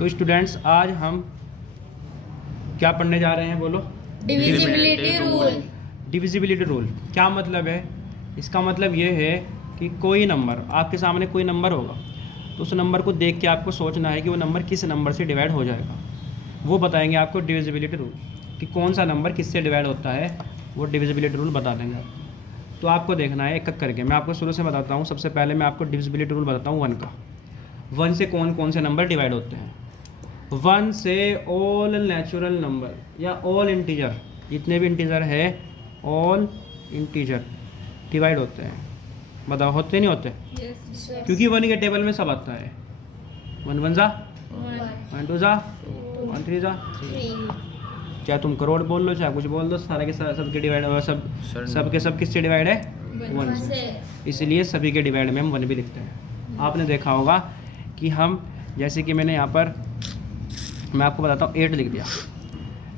तो स्टूडेंट्स आज हम क्या पढ़ने जा रहे हैं, बोलो। Divisibility rule. डिविजिबिलिटी रूल क्या मतलब है? इसका मतलब ये है कि कोई नंबर, आपके सामने कोई नंबर होगा तो उस नंबर को देख के आपको सोचना है कि वो नंबर किस नंबर से डिवाइड हो जाएगा। वो बताएंगे आपको डिविजिबिलिटी रूल, कि कौन सा नंबर किससे डिवाइड होता है, वो डिविजिबिलिटी रूल बता देंगे। तो आपको देखना है एक एक करके। मैं आपको शुरू से बताता हूँ। सबसे पहले मैं आपको डिविजिबिलिटी रूल बताता हूँ 1 का। 1 से कौन कौन से नंबर डिवाइड होते हैं? 1 से ऑल नेचुरल नंबर या ऑल इंटीजर, जितने भी इंटीजर है ऑल इंटीजर डिवाइड होते हैं। बताओ, होते नहीं होते? क्योंकि 1 के टेबल में सब आता है। 1 1 जा, 1 2 जा, 1 3 जा। चाहे तुम करोड़ बोल लो, चाहे कुछ बोल दो, सारे के सबके डिवाइड, सब के सब किससे डिवाइड है? 1 से। इसलिए सभी के डिवाइड में हम 1 भी लिखते हैं। आपने देखा होगा कि हम, जैसे कि मैंने यहाँ पर, मैं आपको बताता हूँ, 8 लिख दिया।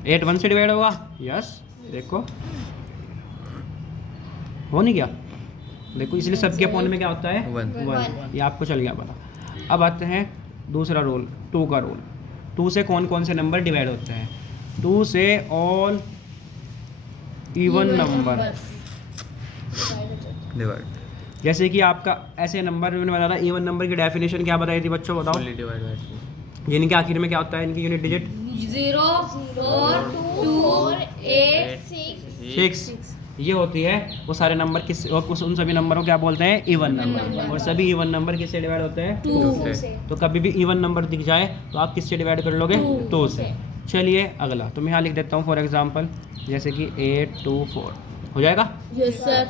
8 1 से डिवाइड होगा? यस। देखो हो नहीं गया? देखो, इसलिए सबके फोन में क्या होता है? 1। ये आपको चल गया पता। अब आते हैं दूसरा रूल, 2 का रूल। 2 से कौन कौन से नंबर डिवाइड होते हैं? 2 से ऑल इवन नंबर डिवाइड। जैसे कि आपका ऐसे नंबर, मैंने बताया था इवन नंबर की डेफिनेशन क्या बताई थी बच्चों, बताओ। इनके आखिर में क्या होता है? इनकी यूनिट डिजिट 0 4 2 8 6 ये होती है। वो सारे नंबर किस, उन सभी नंबरों को क्या बोलते हैं? Even number. और सभी इवन नंबर किससे डिवाइड होते हैं? 2 से। तो कभी भी इवन नंबर दिख जाए तो आप किससे डिवाइड कर लोगे? 2 से। चलिए अगला, तो मैं यहाँ लिख देता हूँ फॉर एग्जांपल, जैसे कि 8 2 4 हो जाएगा। Yes sir.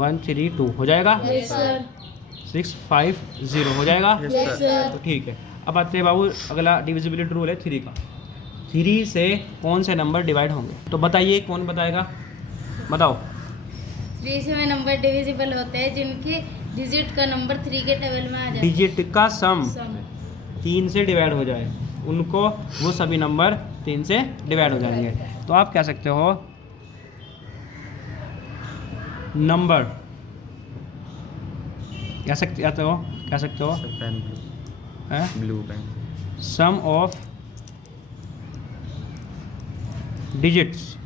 1 3 2 हो जाएगा। Yes sir. 6 5 0 हो जाएगा। Yes sir. तो ठीक है। अब आते हैं बाबू, अगला डिविजिबिलिटी रूल है 3 का। 3 से कौन से नंबर डिवाइड होंगे? तो बताइए, कौन बताएगा? बताओ। 3 से वे नंबर डिविजिबल होते हैं जिनके डिजिट का नंबर 3 के टेबल में आ जाए। डिजिट का सम सम 3 से डिवाइड हो जाए, उनको, वो सभी नंबर 3 से डिवाइड हो जाएंगे। तो आप कह सकते हो नंबर, कह सकते हो blue pen. Sum of digits,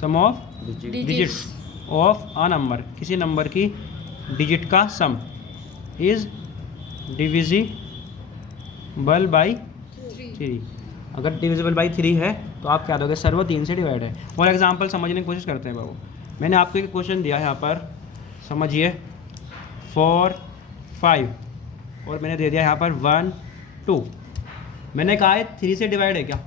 sum of digits of a number, किसी नंबर की डिजिट का सम इज डिविजिबल बाई 3। अगर डिविजिबल बाई 3 है तो आप क्या दोगे? सर वो 3 से डिवाइड है। और एग्जांपल समझने की कोशिश करते हैं बाबू। मैंने आपको एक क्वेश्चन दिया है यहाँ पर, समझिए, 4 5 और मैंने दे दिया यहाँ पर 1 2। मैंने कहा है 3 से डिवाइड है क्या?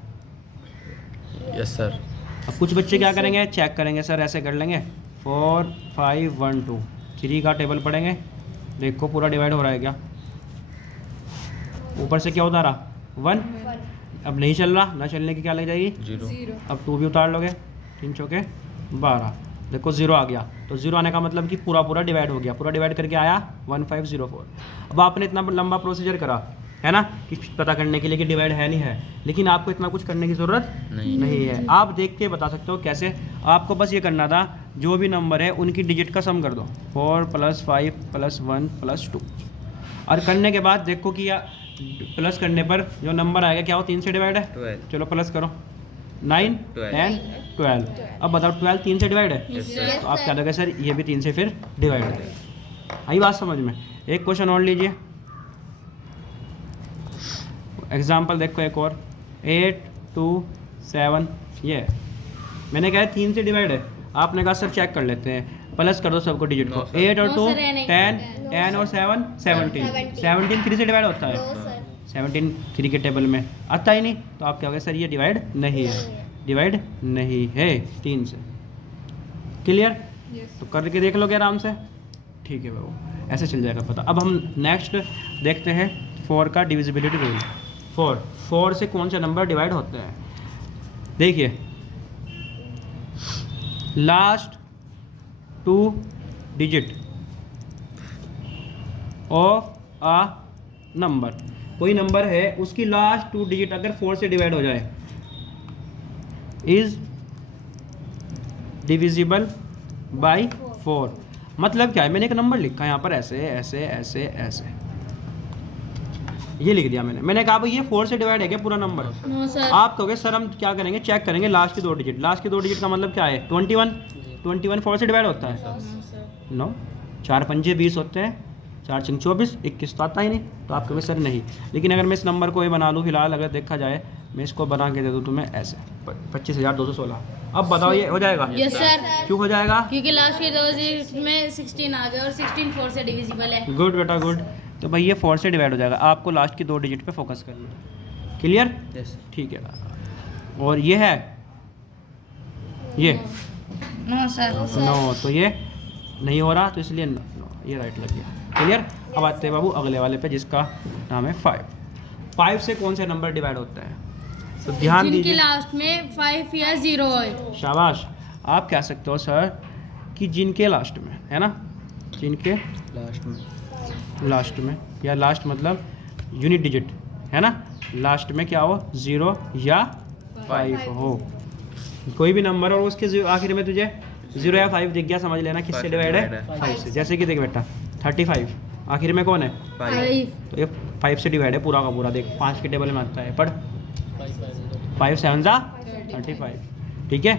Yes sir. अब कुछ बच्चे क्या करेंगे? चेक करेंगे, सर ऐसे कर लेंगे 4 5 1 2 3 का टेबल पढ़ेंगे, देखो पूरा डिवाइड हो रहा है क्या? ऊपर से क्या उतारा? 1। अब नहीं चल रहा, ना चलने की क्या लग जाएगी? 0। अब 2 भी उतार लोगे, 3 चौके 12, देखो 0 आ गया। तो 0 आने का मतलब कि पूरा डिवाइड हो गया। पूरा डिवाइड करके आया 1504। अब आपने इतना लंबा प्रोसीजर करा है ना, कि पता करने के लिए कि डिवाइड है नहीं है, लेकिन आपको इतना कुछ करने की ज़रूरत नहीं है। आप देख के बता सकते हो कैसे। आपको बस ये करना था, जो भी नंबर है उनकी डिजिट का सम कर दो, 4 + 5 + 1 + 2। और करने के बाद देखो कि या प्लस करने पर जो नंबर आएगा क्या वो 3 से डिवाइड है? 12। चलो प्लस करो, 9 10 12। अब बताओ 12 3 से डिवाइड है? तो आप क्या दोगे? सर ये भी 3 से फिर डिवाइड है। आई बात समझ में? एक क्वेश्चन और लीजिए, एग्जाम्पल देखो एक और, 8 2 7 ये है। मैंने कहा 3 से डिवाइड है, आपने कहा सर चेक कर लेते हैं, प्लस कर दो सबको डिजिट को। 8 और 2 10 10 और 7 17 17 3 से डिवाइड होता है? 17 3 के टेबल में आता ही नहीं। तो आप क्या होगा? सर ये डिवाइड नहीं है, डिवाइड नहीं है 3 से। क्लियर? तो करके देख लोगे आराम से, ठीक है बाबू, ऐसे चल जाएगा पता। अब हम नेक्स्ट देखते हैं 4 का डिविजिबिलिटी रूल। 4 से कौन से नंबर डिवाइड होते हैं? देखिए, last 2 digit of a number, कोई नंबर है उसकी लास्ट 2 डिजिट अगर 4 से डिवाइड हो जाए, इज डिविजिबल बाई 4। मतलब क्या है? मैंने एक नंबर लिखा है यहाँ पर ऐसे ऐसे ऐसे ऐसे, ये लिख दिया मैंने कहा भाई ये 4 से डिवाइड है क्या पूरा नंबर? No sir. आप कहोगे सर हम क्या करेंगे, चेक करेंगे लास्ट के 2 डिजिट। लास्ट के 2 डिजिट का मतलब क्या है? 21 4 से डिवाइड होता है? No sir. नो, 4 पंजे 20 होते हैं, 4 5 24, 21 तो आता ही नहीं। तो आप कहोगे सर नहीं। लेकिन अगर मैं इस नंबर को ये बना लूँ, फिलहाल अगर देखा जाए मैं इसको बना के दे दूँ तुम्हें ऐसे 25,216, अब बताओ ये हो जाएगा? Yes sir. क्यों हो जाएगा? क्योंकि लास्ट के 2 डिजिट में 16 आ गया और 16 4 से डिविजिबल है। गुड बेटा गुड। तो भाई ये 4 से डिवाइड हो जाएगा। आपको लास्ट की 2 डिजिट पे फोकस करना है। क्लियर? यस। ठीक है। और ये है ये नो सर। नो, तो ये नहीं हो रहा, तो इसलिए नो, ये राइट लग गया। क्लियर? अब आते हैं बाबू अगले वाले पे जिसका नाम है 5। 5 से कौन से नंबर डिवाइड होता है? तो ध्यान जिनके दीजिए। लास्ट में 5 या 0 है। शाबाश। आप कह सकते हो सर कि जिनके लास्ट में है ना, जिनके लास्ट में या लास्ट मतलब यूनिट डिजिट है ना, लास्ट में क्या हो? 0 या 5 हो। कोई भी नंबर और उसके आखिर में तुझे 0 या 5 दिख गया, समझ लेना किससे डिवाइड है? 5 से। जैसे कि देख बेटा 35 आखिर में कौन है? 5। तो ये 5 से डिवाइड है पूरा का पूरा। देख 5 के टेबल में आता है, पढ़ 5 7 जा 35। ठीक है।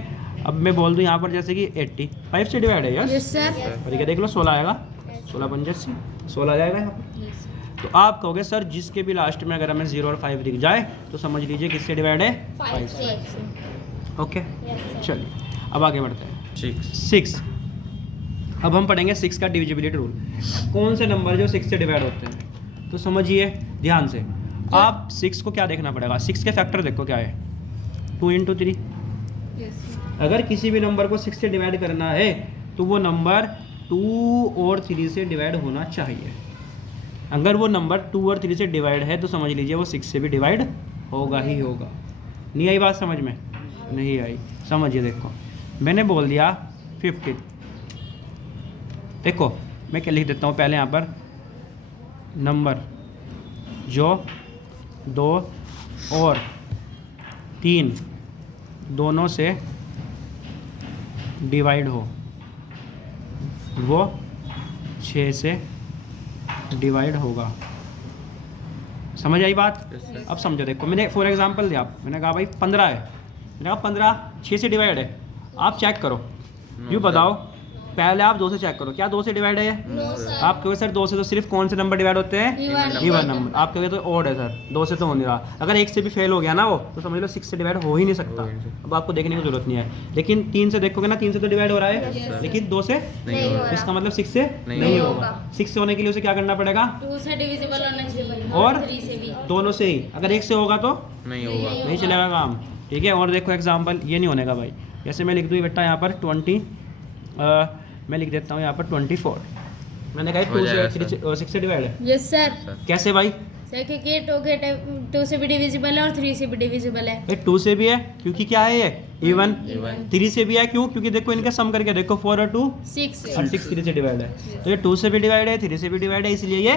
अब मैं बोल दूँ यहाँ पर जैसे कि 80 5 से डिवाइड है। Yes yes sir. और ये देख लो 16 आएगा, 16 पंजे 16 आ जाएगा यहाँ पर। तो आप कहोगे सर जिसके भी लास्ट में अगर हमें 0 और 5 दिख जाए तो समझ लीजिए किससे डिवाइड है? 5 से। ओके चलिए अब आगे बढ़ते हैं। 6। अब हम पढ़ेंगे 6 का डिविजिबिलिटी रूल। कौन से नंबर जो 6 से डिवाइड होते हैं? तो समझिए ध्यान से। आप 6 को क्या देखना पड़ेगा? 6 के फैक्टर देखो क्या है? 2 × 3। अगर किसी भी नंबर को 6 से डिवाइड करना है तो वो नंबर 2 और 3 से डिवाइड होना चाहिए। अगर वो नंबर 2 और 3 से डिवाइड है तो समझ लीजिए वो 6 से भी डिवाइड होगा ही होगा। नहीं आई बात समझ में? नहीं आई। समझिए देखो मैंने बोल दिया 50। देखो मैं क्या लिख देता हूँ पहले यहाँ पर, नंबर जो 2 और 3 दोनों से डिवाइड हो वो 6 से डिवाइड होगा। समझ आई बात? अब समझो देखो मैंने फॉर एग्जांपल दिया, मैंने कहा भाई 15 है, मैंने कहा 15 6 से डिवाइड है। आप चेक करो, यूँ बताओ पहले आप 2 से चेक करो, क्या 2 से डिवाइड है? आप कहोगे सर 2 से तो सिर्फ कौन से नंबर डिवाइड होते हैं? Even number. आप कहोगे तो ऑड है सर, 2 से तो हो नहीं रहा। अगर 1 से भी फेल हो गया ना वो तो समझ लो 6 से डिवाइड हो ही नहीं सकता। अब आपको देखने की जरूरत नहीं है। लेकिन 3 से देखोगे ना, 3 से तो डिवाइड हो रहा है, लेकिन 2 से नहीं, इसका मतलब 6 से नहीं होगा। 6 से होने के लिए उसे क्या करना पड़ेगा? 2 से डिविजिबल होना चाहिए और 3 से भी। दोनों से ही। अगर 1 से होगा तो नहीं होगा, नहीं चलेगा काम। ठीक है। और देखो एग्जाम्पल ये नहीं होने का भाई। जैसे मैं लिख दूँ बेटा यहाँ पर 20, मैं लिख देता हूँ यहाँ पर 24। मैंने कहा 2 से 6 से डिवाइड है। Yes sir. कैसे भाई? सर क्योंकि 2 से भी डिविजिबल है और 3 से भी डिविजिबल है। भाई 2 से भी है क्योंकि क्या है ये? इवन। 3 से भी है क्यों? क्योंकि देखो इनका सम करके देखो 4 और 2 6 और 6 3 से डिवाइड है। तो ये 2 से भी डिवाइड है, 3 से भी डिवाइड है, इसलिए ये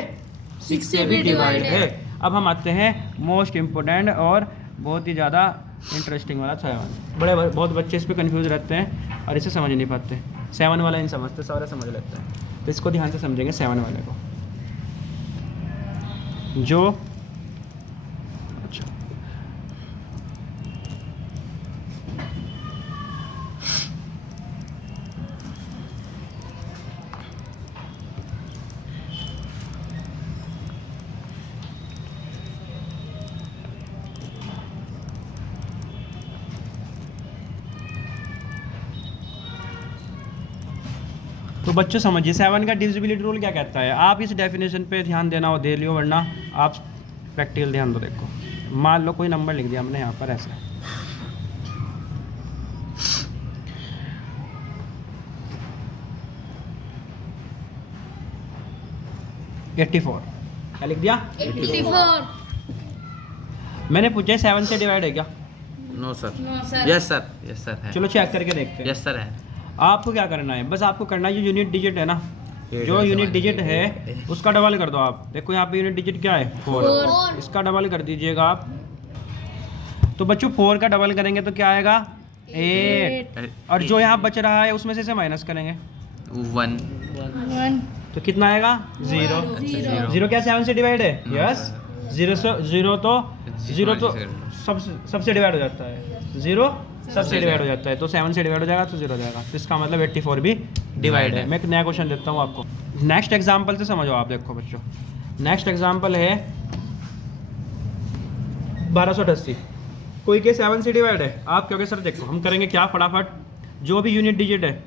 6 से भी डिवाइड है। अब हम आते हैं मोस्ट इम्पोर्टेंट और बहुत ही ज़्यादा इंटरेस्टिंग वाला 7। बहुत बच्चे इस पर कन्फ्यूज रहते हैं और इसे समझ नहीं पाते। 7 वाला इन समझते, सारा समझ लेते हैं। तो इसको ध्यान से समझेंगे 7 वाले को। जो अच्छा तो बच्चों समझिए 7 का डिविजिबिलिटी रूल क्या कहता है। आप इस डेफिनेशन पे ध्यान देना हो दे लियो, वरना आप प्रैक्टिकल ध्यान दो। देखो मान लो कोई नंबर लिख दिया हमने यहाँ पर ऐसे, क्या लिख दिया? 84। मैंने पूछा 7 से डिवाइड है क्या? No sir. No sir. Yes sir, yes sir है। चलो चेक करके देखते हैं। यस सर है। आपको क्या करना है, बस आपको करना है जो यूनिट डिजिट है ना, जो यूनिट डिजिट है उसका डबल कर दो आप। देखो यहाँ पे यूनिट डिजिट क्या है? 4। इसका डबल कर दीजिएगा आप। तो बच्चों 4 का डबल करेंगे तो क्या आएगा? 8। और जो यहाँ बच रहा है उसमें से माइनस करेंगे 1। तो कितना आएगा? 0। 0 क्या 7 से डिवाइड है? यस। जीरो तो सबसे डिवाइड हो जाता है, 0 सबसे डिवाइड हो जाता है, तो 7 से डिवाइड हो जाएगा तो 0 हो जाएगा, तो इसका मतलब 84 भी डिवाइड है। मैं एक नया क्वेश्चन देता हूँ आपको, नेक्स्ट एग्जाम्पल से समझो आप। देखो बच्चों, नेक्स्ट एग्जाम्पल है 1288, कोई के 7 से डिवाइड है। आप कहोगे सर देखो हम करेंगे क्या, फटाफट जो भी यूनिट डिजिट है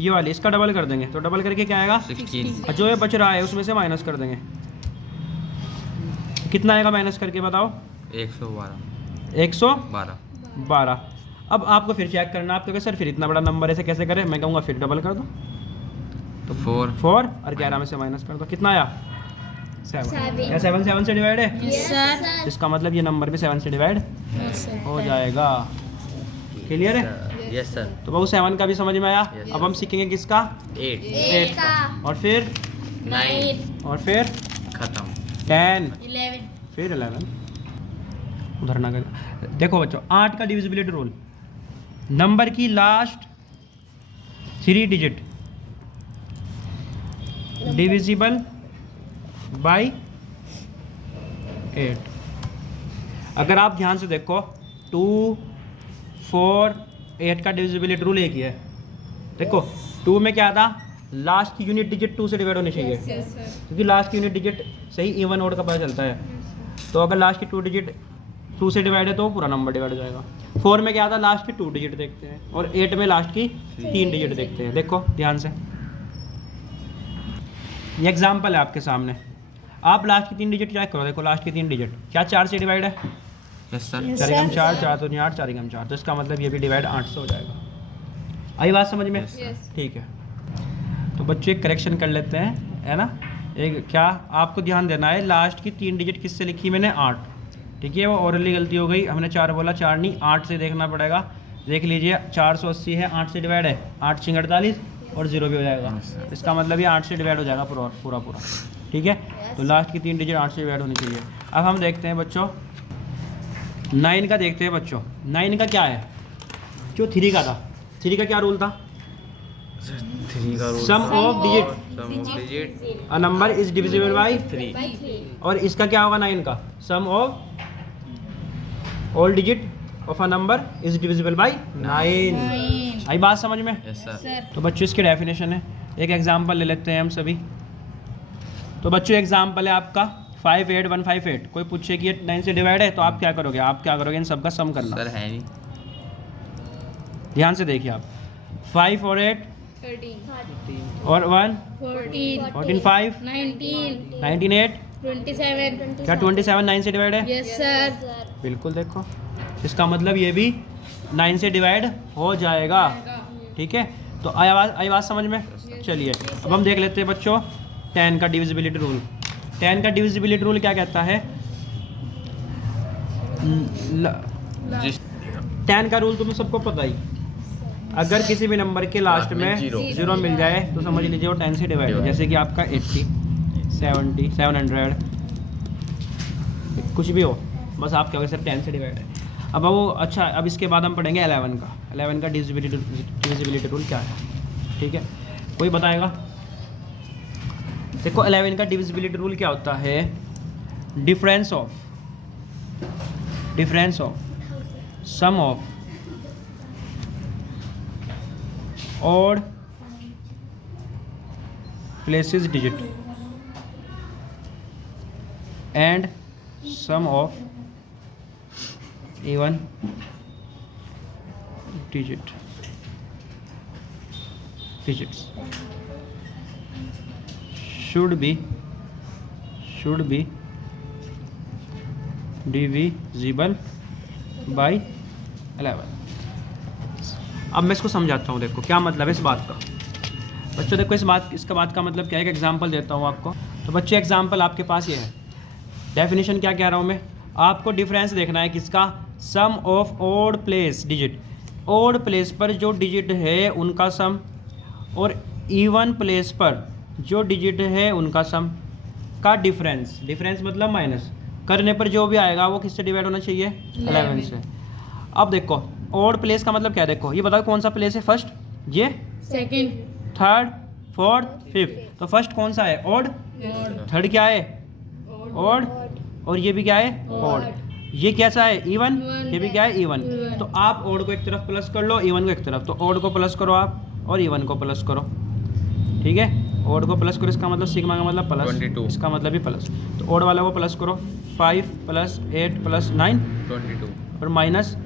ये वाली, इसका डबल कर देंगे, तो डबल करके क्या आएगा 16। और जो ये बच रहा है उसमें से माइनस कर देंगे, कितना आएगा माइनस करके बताओ? 112। अब आपको फिर चेक करना, आप कहोगे सर फिर इतना बड़ा नंबर ऐसे कैसे करें? मैं कहूँगा फिर डबल कर दो, तो 4 और 11 में से माइनस कर दो, कितना आया 7। क्या 7 से डिवाइड है? Yes sir. इसका मतलब ये नंबर भी 7 से डिवाइड हो जाएगा। क्लियर है? Yes sir. तो बाबू 7 का भी समझ में आया। Yes. अब हम सीखेंगे किसका? 8 का, और फिर 9 और फिर खत्म। 10 11 फिर 11 उधर ना कर। देखो बच्चों, 8 का डिविजिबिलिटी रूल, नंबर की लास्ट 3 डिजिट डिविजिबल बाय 8। अगर आप ध्यान से देखो 2, 4, 8 का डिविजिबिलिटी रूल एक ही है। देखो 2 में क्या था, लास्ट की यूनिट डिजिट 2 से डिवाइड होनी चाहिए, क्योंकि लास्ट की यूनिट डिजिट से ही इवन ऑड का पता चलता है। तो अगर लास्ट की 2 डिजिट 2 से डिवाइड है तो पूरा नंबर डिवाइड हो जाएगा। 4 में क्या था, लास्ट की 2 डिजिट देखते हैं, और 8 में लास्ट की 3 डिजिट देखते हैं। देखो ध्यान से, ये एग्जाम्पल है आपके सामने, आप लास्ट की 3 डिजिट चेक करो। देखो लास्ट की 3 डिजिट क्या 4 से डिवाइड है? Yes sir. 4 एकम 4, 4 तो 8, 4 एकम 4, तो इसका मतलब ये भी डिवाइड 8 से हो जाएगा। आई बात समझ में? ठीक है, तो बच्चे एक करेक्शन कर लेते हैं, है ना। एक क्या आपको ध्यान देना है, लास्ट की 3 डिजिट किससे लिखी मैंने? 8। ठीक है, वो ओरली गलती हो गई, हमने 4 बोला, 4 नहीं 8 से देखना पड़ेगा। देख लीजिए 480 है, 8 से डिवाइड है, 8 छिंग 48 और 0 भी हो जाएगा, इसका मतलब ये 8 से डिवाइड हो जाएगा पूरा। ठीक है, तो लास्ट की 3 डिजिट 8 से डिवाइड होनी चाहिए। अब हम देखते हैं बच्चों 9 का, देखते हैं बच्चों 9 का क्या है, जो 3 का था। 3 का क्या रूल था? 3 का rule, sum of digit a number is divisible by 3। और इसका क्या होगा 9 का? Sum of all digit of a number is divisible by 9। आई बात समझ में? Yes sir. तो बच्चों इसकी डेफिनेशन है, एक एग्जांपल ले लेते हैं हम सभी। तो बच्चों एग्जांपल है आपका 58158। कोई पूछे कि ये 9 से डिवाइड है, तो आप क्या करोगे? आप क्या करोगे, इन सब का सम करना। सर है नहीं, ध्यान से देखिए आप, 5 और 8 13 और 1 14 14 5 19 19 8। 27 क्या 27 9 से डिवाइड है? Yes sir. बिल्कुल, देखो इसका मतलब ये भी 9 से डिवाइड हो जाएगा। ठीक है, तो आई बात समझ में? चलिए अब हम देख लेते हैं बच्चों 10 का डिविजिबिलिटी रूल। 10 का डिविजिबिलिटी रूल क्या कहता है? 10 का रूल तुम्हें सबको पता ही, अगर किसी भी नंबर के लास्ट में 0 मिल जाए तो समझ लीजिए वो 10 से डिवाइड है। जैसे कि आपका 80, 70, 700 कुछ भी हो, बस आप क्या 10 से डिवाइड है। अब वो अच्छा, अब इसके बाद हम पढ़ेंगे 11 का डिविजिबिलिटी रूल क्या है। ठीक है, कोई बताएगा? देखो 11 का डिविजिबिलिटी रूल क्या होता है? Difference of sum of odd places digit and sum of even digits should be divisible by 11। अब मैं इसको समझाता हूँ। देखो क्या मतलब है इस बात का। बच्चों देखो इसका बात का मतलब क्या है, एक एग्जांपल देता हूँ आपको। तो बच्चे एग्जांपल आपके पास ये है, डेफिनेशन क्या कह रहा हूँ मैं, आपको डिफरेंस देखना है किसका? Sum of odd place digit, odd place पर जो डिजिट है उनका सम, और इवन प्लेस पर जो डिजिट है उनका सम का डिफरेंस मतलब माइनस करने पर जो भी आएगा वो किससे डिवाइड होना चाहिए? 11 से। अब देखो ऑड प्लेस का मतलब क्या है, देखो ये बताओ कौन सा प्लेस है? फर्स्ट, ये सेकंड, थर्ड, फोर्थ, फिफ्थ। तो फर्स्ट कौन सा है? ऑड। थर्ड क्या है? ऑड। और ये भी क्या है ऑड। ये कैसा है इवन, Even ये भी क्या है इवन। Even। तो आप ऑड को एक तरफ प्लस कर लो, इवन को एक तरफ। तो ऑड को प्लस करो आप और इवन को प्लस करो, ठीक है। ऑड को प्लस करो, इसका मतलब सिग्मा का मतलब प्लस, 22। इसका मतलब भी प्लस। तो ऑड वाला को प्लस करो, 5 + 8 + 9 22 और माइनस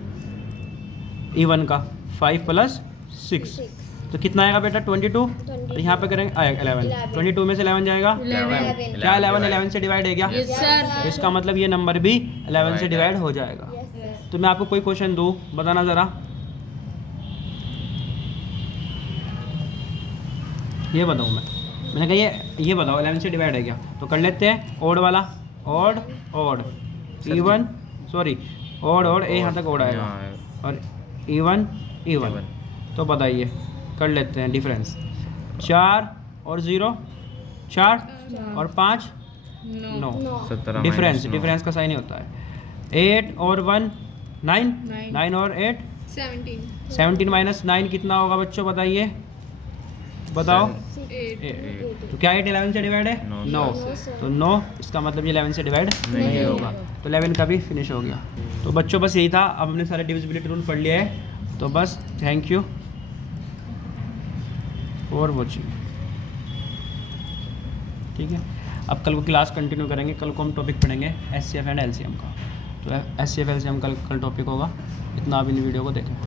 इवन का 5 + 6। तो कितना आएगा बेटा 22। और यहाँ पे करेंगे 11। 22 में से 11 जाएगा, 11। क्या 11 से डिवाइड है क्या? Yes sir. तो इसका मतलब ये नंबर भी 11 से डिवाइड हो जाएगा। तो मैं आपको कोई क्वेश्चन दूँ, बताना ज़रा। ये बताऊँ मैंने कहा ये बताओ 11 से डिवाइड है क्या? तो कर लेते हैं ऑड वाला, odd odd, even sorry odd odd, यहाँ तक ऑड आएगा और इवन इवन। तो बताइए, कर लेते हैं डिफरेंस। 4 और 0 4 और 5 9। 17 डिफरेंस, 9। डिफरेंस का साइन ही होता है। 8 और 1 9, 9 और 8 17 माइनस 9 कितना होगा बच्चों बताइए, बताओ। 8। तो क्या 8 11 से डिवाइड है? 9। तो 9, इसका मतलब ये 11 से डिवाइड नहीं होगा। तो 11 का भी फिनिश हो गया। तो बच्चों बस यही था, अब हमने सारे डिविजिबिलिटी रूल पढ़ लिया है। तो बस थैंक यू फॉर वॉचिंग, ठीक है। अब कल को क्लास कंटिन्यू करेंगे। कल को हम टॉपिक पढ़ेंगे SCF एंड LCM का। तो SCF LCM कल टॉपिक होगा। इतना आप इन वीडियो को देखें।